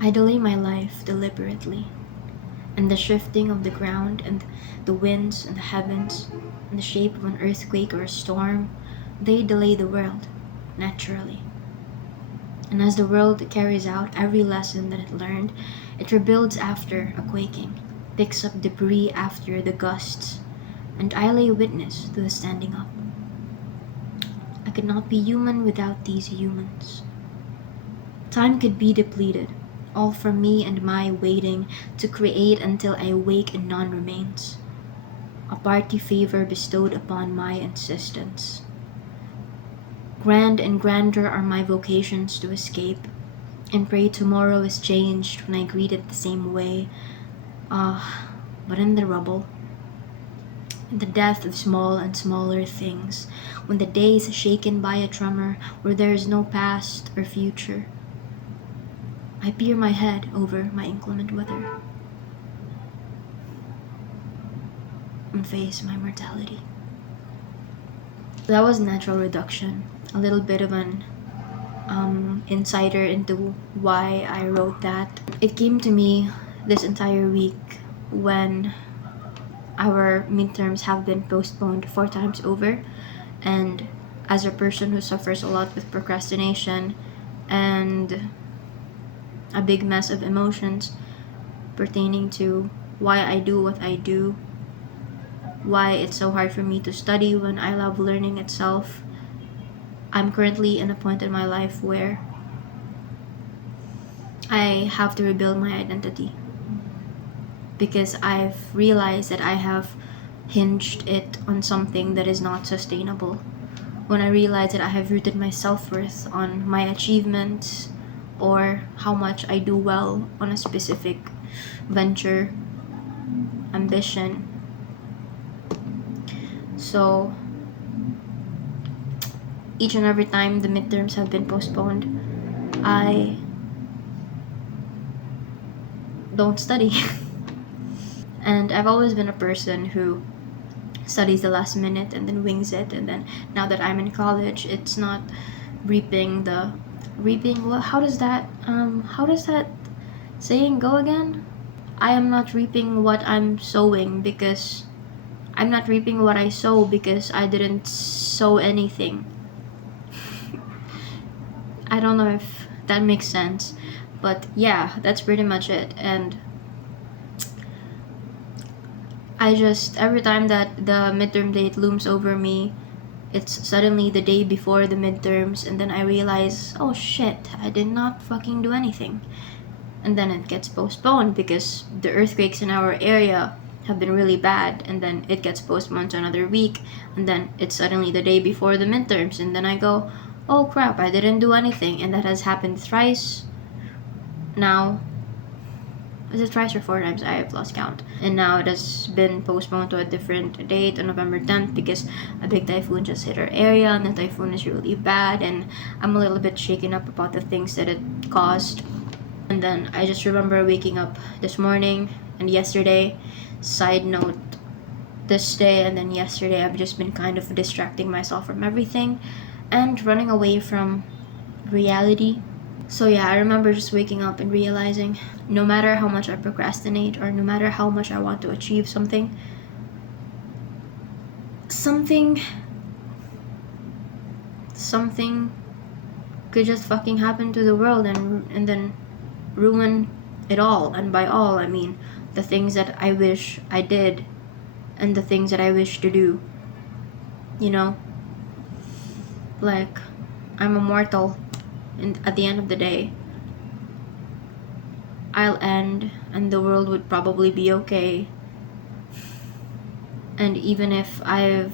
I delay my life deliberately, and the shifting of the ground and the winds and the heavens in the shape of an earthquake or a storm, they delay the world naturally. And as the world carries out every lesson that it learned, it rebuilds after a quaking, picks up debris after the gusts, and I lay witness to the standing up. I could not be human without these humans. Time could be depleted, all from me and my waiting to create until I wake and none remains. A party favor bestowed upon my insistence. Grand and grander are my vocations to escape, and pray tomorrow is changed when I greet it the same way. But in the rubble, in the death of small and smaller things, when the day is shaken by a tremor where there is no past or future, I peer my head over my inclement weather and face my mortality. That was natural reduction, a little bit of an insider into why I wrote that. It came to me this entire week when our midterms have been postponed 4 times over, and as a person who suffers a lot with procrastination and a big mess of emotions pertaining to why I do what I do, why it's so hard for me to study when I love learning itself, I'm currently in a point in my life where I have to rebuild my identity, because I've realized that I have hinged it on something that is not sustainable. When I realize that I have rooted my self-worth on my achievements or how much I do well on a specific venture, ambition. So each and every time the midterms have been postponed, I don't study. And I've always been a person who studies the last minute and then wings it, and then now that I'm in college, it's not how does that saying go again? I am not reaping what I'm sowing, because I'm not reaping what I sow because I didn't sow anything. I don't know if that makes sense, but yeah, that's pretty much it. And I just, every time that the midterm date looms over me, it's suddenly the day before the midterms, and then I realize, oh shit, I did not fucking do anything. And then it gets postponed because the earthquakes in our area have been really bad, and then it gets postponed to another week, and then it's suddenly the day before the midterms, and then I go, oh crap, I didn't do anything. And that has happened thrice now. Is it thrice or 4 times? I have lost count. And now it has been postponed to a different date on November 10th because a big typhoon just hit our area, and the typhoon is really bad, and I'm a little bit shaken up about the things that it caused. And then I just remember waking up this morning and yesterday. Side note, this day and then yesterday, I've just been kind of distracting myself from everything and running away from reality. So yeah, I remember just waking up and realizing no matter how much I procrastinate or no matter how much I want to achieve something could just fucking happen to the world and then ruin it all. And by all, I mean the things that I wish I did and the things that I wish to do. You know? Like, I'm immortal, and at the end of the day, I'll end and the world would probably be okay. And even if I'm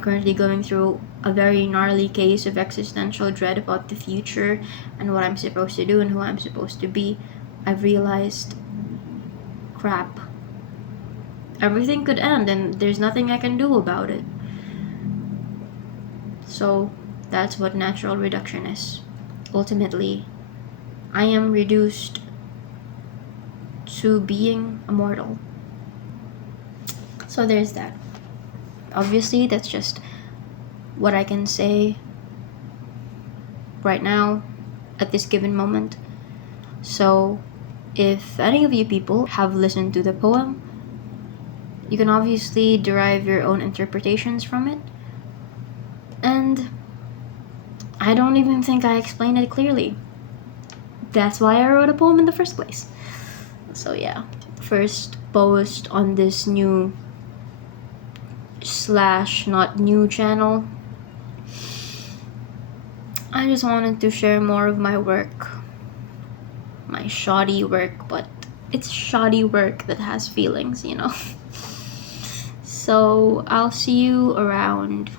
currently going through a very gnarly case of existential dread about the future and what I'm supposed to do and who I'm supposed to be, I've realized, crap, everything could end and there's nothing I can do about it. So that's what natural reduction is. Ultimately, I am reduced to being immortal. So there's that. Obviously, that's just what I can say right now. at this given moment. So if any of you people have listened to the poem, you can obviously derive your own interpretations from it. And I don't even think I explained it clearly. That's why I wrote a poem in the first place. So yeah, first post on this new slash not new channel. I just wanted to share more of my work. My shoddy work, but it's shoddy work that has feelings, you know? So I'll see you around.